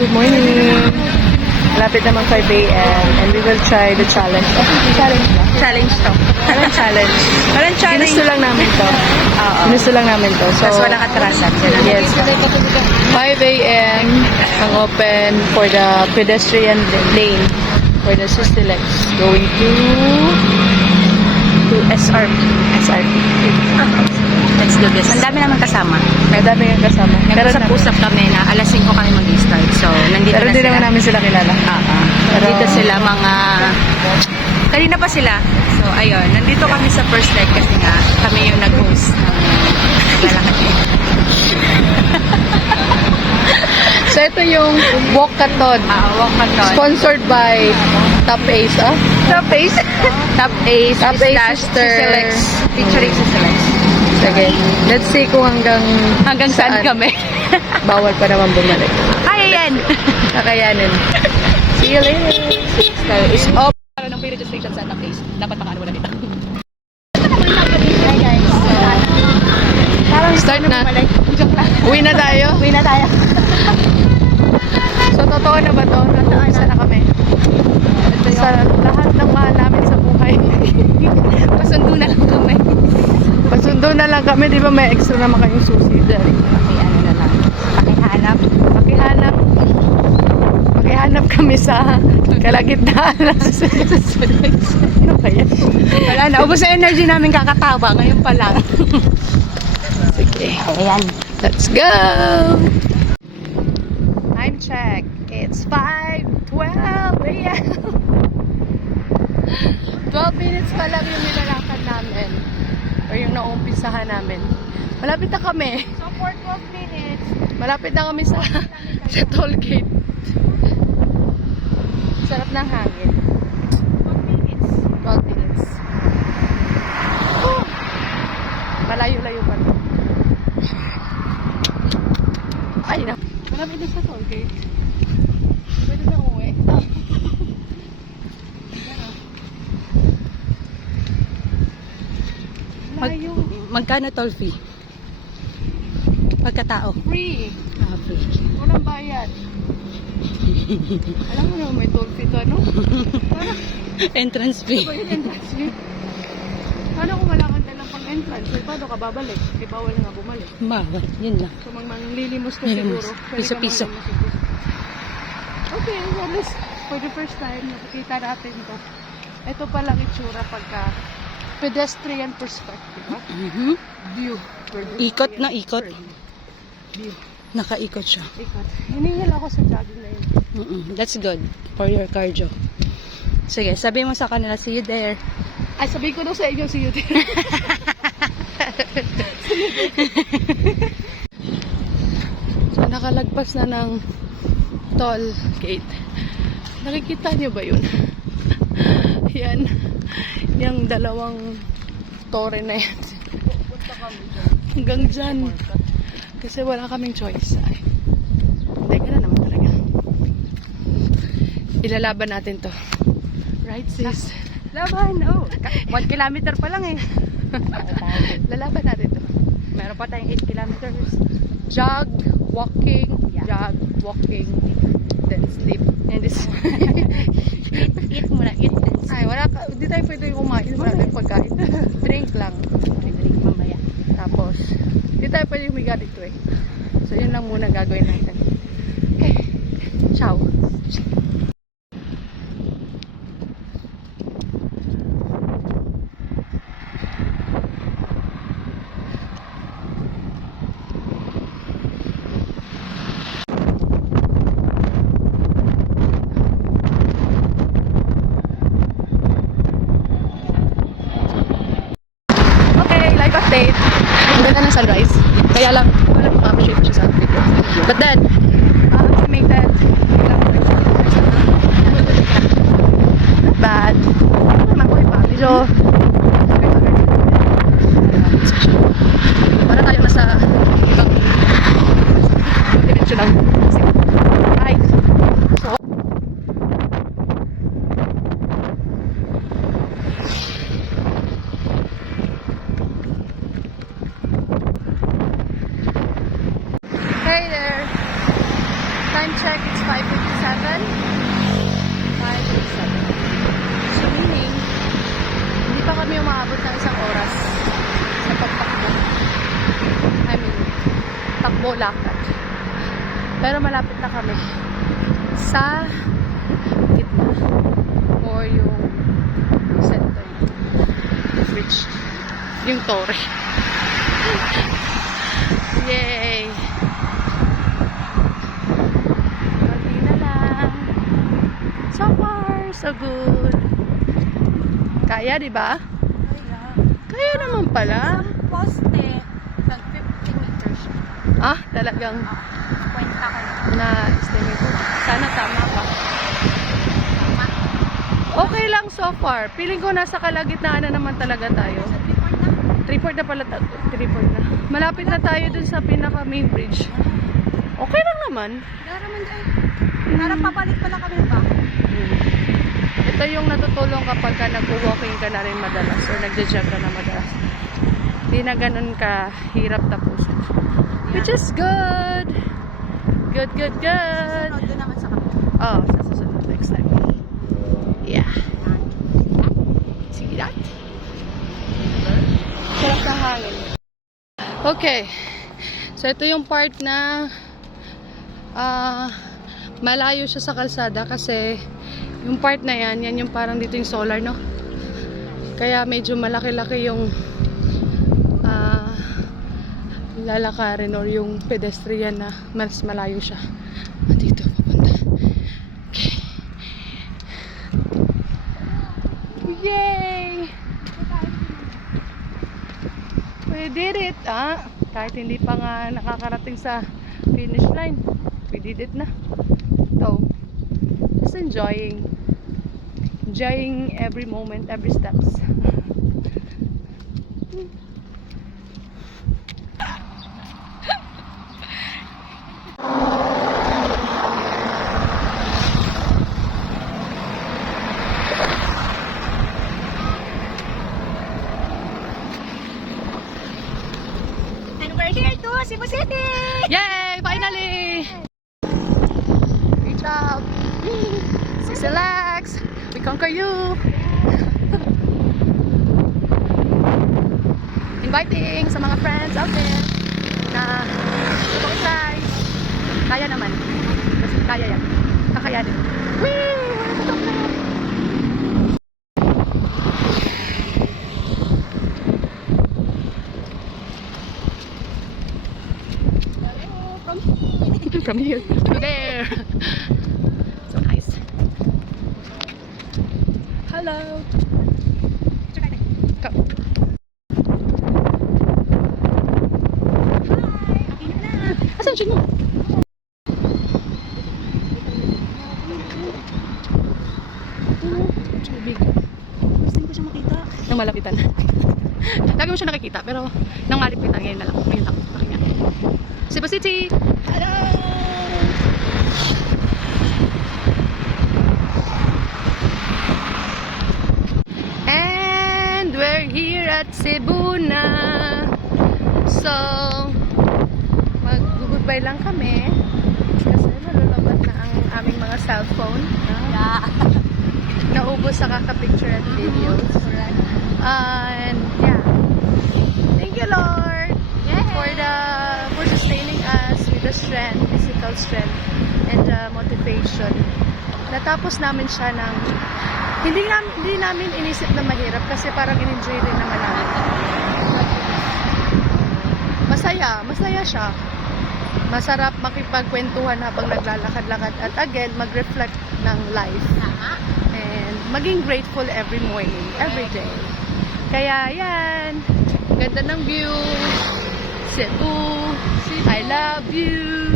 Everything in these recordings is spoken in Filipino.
good morning. Malapit naman 5 a.m. and we will try the challenge. Challenge to. Parang challenge. Parang challenge. Ginusto lang namin to. Oo. Ginusto lang namin to. So, Tapos walang atrasan. yes. 5 a.m. ang open for the pedestrian lane for the Sustilex going to SRP. SRP. Let's do this. Ang dami naman kasama. May dami yung kasama. Nag-usap-usap kami na alas 5 kami mag-start. So, nandito Pero na hindi sila. naman namin sila kilala. Nandito sila mga... Kanina pa sila. So, ayun. Nandito kami sa first leg kasi nga kami yung nag-host ng lalakad. So, ito yung walkathon. Walkathon. Sponsored by Top Ace, ah? Top Ace. Top Ace. Top Ace slash sister. Sisilex. Featuring Sisilex. Sige. Let's see kung Hanggang saan kami. Bawal pa naman bumalik. Kaya yan. Kakayanin. See you later. Is up. Para ng free registration sa Top Ace. Dapat makaano mo na dito. Start na. Uwi na tayo. Uwi na tayo. So, totoo na ba to? Isa na kami. Sa lahat ng mahal namin sa buhay. Pasundo na lang kami. Pasundo na lang kami. Di ba may extra naman kayong susi? Ano na lang. Pakihanap. Pakihanap kami sa kalagitnaan. Ano kaya? Wala na. Ubus na energy namin kakatawa. Ngayon pa lang. Sige. Ayan. Let's go! Time check. It's 5:12 a.m. 12 minutes pa lang yung nilalakad namin. Or yung naumpisahan namin. Malapit na kami. So, for 12 minutes. Malapit na kami sa toll gate. Sarap ng hangin. 12 minutes. 12 minutes. Malayo-layo pa to. Ay na. Malapit na sa toll gate. Pwede na uwi. Malayo. Magkano toll fee? Pagkatao. Free. Free. Walang bayad. Alam mo naman may toll fee to, ano? Parang Entrance fee. ba yung entrance fee? Paano kung wala kang dalang pang entrance? Eh, paano ka babalik? Eh, bawal na nga bumalik. Bawal. Yun lang. So, manglilimos ka Lilimos. siguro. Pwede ka Piso-piso. manglilimos. Okay, so at least for the first time, nakikita natin to. Ito palang itsura pagka pedestrian perspective, ha? View. Ikot na ikot. View. Nakaikot siya. Ikot. Hinihil ako sa jogging na yun. That's good for your cardio. Sige, sabi mo sa kanila, see you there. Ay, sabihin ko daw sa inyo, see you there. So, nakalagpas na ng toll gate. Nakikita niyo ba yun? Yan. Yung dalawang tore na yan. Hanggang dyan. Kasi wala kaming choice. Ay. Hindi ka na naman talaga. Ilalaban natin to. Right, sis? Laban, 1 kilometer pa lang eh. Lalaban natin to. Meron pa tayong 8 kilometers. Jog, walking, jog, walking, then sleep. And this... Eat muna, eat and sleep. Ay, wala ka. Hindi tayo pwede kumain. Wala tayong pagkain. Drink lang. Drink mamaya. Tapos, hindi tayo pwede humiga dito eh. So, yun lang muna gagawin natin. Okay. Ciao. Live update. Ang ganda ng sunrise. Kaya lang, wala maka-appreciate siya sa video. But then, estimated, not bad. Naman ko pa. Medyo, para tayo nasa ibang dimension ng ay. So, Hey there! Time check, it's 5:57. 5:57. So meaning, hindi pa kami umabot ng isang oras sa pagtakbo. I mean, takbo lakad. Pero malapit na kami sa gitna or yung center bridge, yung torre. Yay! Konti na lang. So far, so good. Kaya, di ba? Kaya naman pala. Poste, nag 50 meters. Ah, talagang Kwenta ko na. na-estimate ko. Sana tama ka. Okay lang so far. Feeling ko nasa kalagitnaan na naman talaga tayo. Report na pala. Report na. Malapit na tayo dun sa pinaka main bridge. Okay lang naman. Daraman dyan. Parang pabalik pala kami ba? Ito yung natutulong kapag ka nag-walking ka na rin madalas or nagja-jog ka na madalas. Hindi na ganun ka hirap tapusin. Which is good. Good, good, good. Sunod doon naman sa kami. Oh, sa susunod next time. Yeah. See that? Sarap ng hangin. Okay. So, ito yung part na malayo siya sa kalsada kasi yung part na yan yung parang dito yung solar, no? Kaya medyo malaki-laki yung lalakarin or yung pedestrian na mas malayo siya. Dito papunta. Okay. Yay! We did it! Kahit hindi pa nga nakakarating sa finish line, we did it na. So, just enjoying every moment, every steps. And we're here to Cebu City! Yay! Finally! Great job! Relax! We conquer you! Inviting sa mga friends out there na try. Kaya naman. Kasi kaya yan. Kakayanin. Whee! From here to there. So nice. Hello. Go. Asan siya mo? Tubig. Gusto ko siya makita. Nang malapitan. Lagi mo siya nakikita, pero nang malapitan ngayon na lang. Ngayon lang. Pakinggan. Cebu City! Hello! And we're here at Cebu na. So, mag-goodbye lang kami. Kasi nalulabot na ang aming mga cellphone. Yeah. Naubos sa kaka-picture at videos. And yeah. Thank you, Lord, for sustaining us with the strength, physical strength, and motivation. Natapos namin siya ng hindi namin inisip na mahirap kasi parang in-enjoy rin naman namin. Masaya siya. Masarap makipagkwentuhan habang naglalakad-lakad at again, mag-reflect ng life. Tama. And maging grateful every morning, every day. Kaya yan, ganda ng view. Cebu, I love you.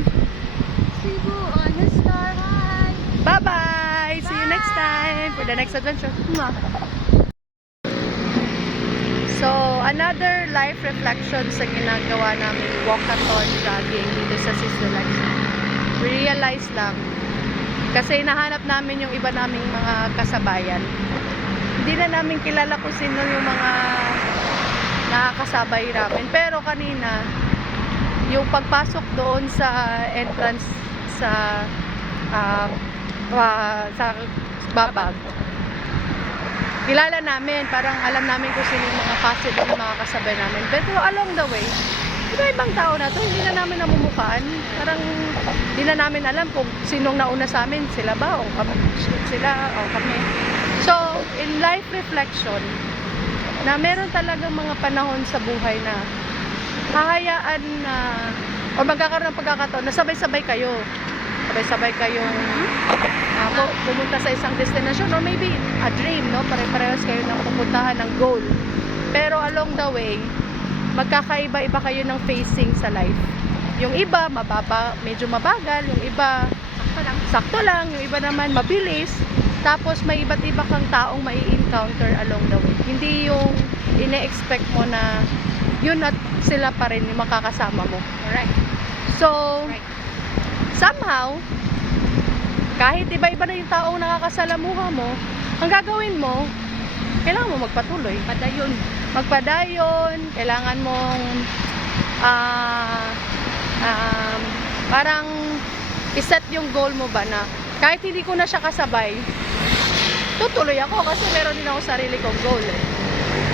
Cebu on the star high. Bye-bye! See you next time for the next adventure. Mwah. So, another life reflection sa ginagawa namin walkathon jogging dito sa Sister Life. Realize lang, kasi nahanap namin yung iba naming mga kasabayan. Hindi na namin kilala kung sino yung mga nakakasabay namin. Pero kanina, yung pagpasok doon sa entrance sa ah, sa Babag. Kilala namin, parang alam namin kung sino yung mga possible na makakasabay namin. Pero along the way, ibang tao na to, hindi na namin namumukaan. Parang hindi na namin alam kung sinong nauna sa amin, sila ba o kami, sila o kami. So, in life reflection, na meron talagang mga panahon sa buhay na hahayaan na o magkakaroon ng pagkakataon na sabay-sabay kayo. Sabay-sabay kayong pumunta sa isang destination or maybe a dream, no? Pare-parehas kayo ng pupuntahan ng goal. Pero along the way, magkakaiba-iba kayo ng facing sa life. Yung iba, medyo mabagal. Yung iba, sakto lang. Yung iba naman, mabilis. Tapos, may iba't iba kang taong mai-encounter along the way. Hindi yung ine-expect mo na yun at sila pa rin yung makakasama mo. Alright. So, somehow, kahit iba-iba na yung taong nakakasalamuha mo, ang gagawin mo, kailangan mo magpatuloy. Magpadayon, kailangan mong parang iset yung goal mo ba na kahit hindi ko na siya kasabay, tutuloy ako kasi meron din ako sarili kong goal eh.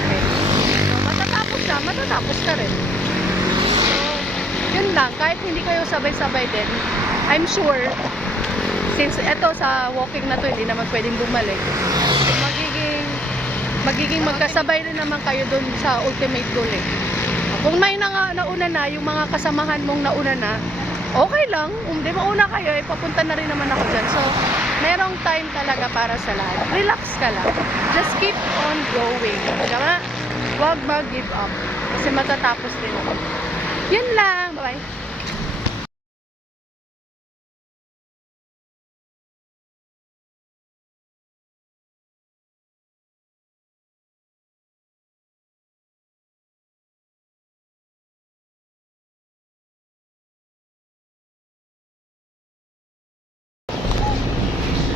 Okay. So, matatapos ka rin. So, yun lang, kahit hindi kayo sabay-sabay din, I'm sure, since eto sa walking na to, hindi naman pwedeng bumalik, magiging magkasabay rin naman kayo dun sa ultimate goal eh. Kung may nauna na, yung mga kasamahan mong nauna na, okay lang, di mauna kayo, papunta na rin naman ako dyan. So, merong time talaga para sa lahat. Relax ka lang. Just keep on going. Diba? Huwag mag-give up. Kasi matatapos din ako. Yun lang. Bye-bye.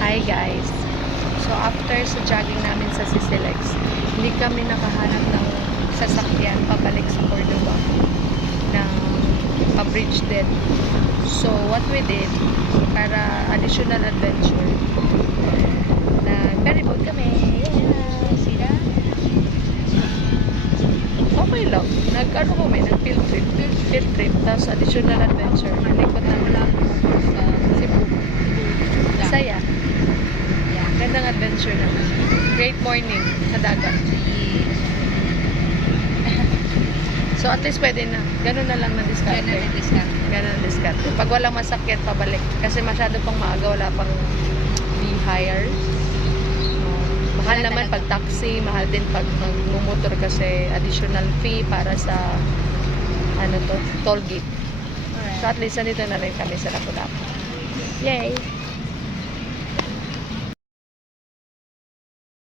Hi guys! So after sa jogging namin sa Sisilex, hindi kami nakahanap ng sasakyan pabalik sa Cordoba ng pa-bridge din. So what we did, para additional adventure, nag-ferryboat kami. Yeah! Sila? Okay lang. Nag-field trip. Tapos additional adventure. Nalikot na sa Cebu. Saya. Gandang adventure naman. Great morning sa dagat. So at least pwede na. Ganun na lang na discard. Ganun na discard. Pag walang masakyan, pabalik. Kasi masyado pang maaga, wala pang hire. Mahal naman pag taxi, mahal din pag magmumotor kasi additional fee para sa toll gate. So at least nandito na rin kami sa Lapu-Lapu. Yay!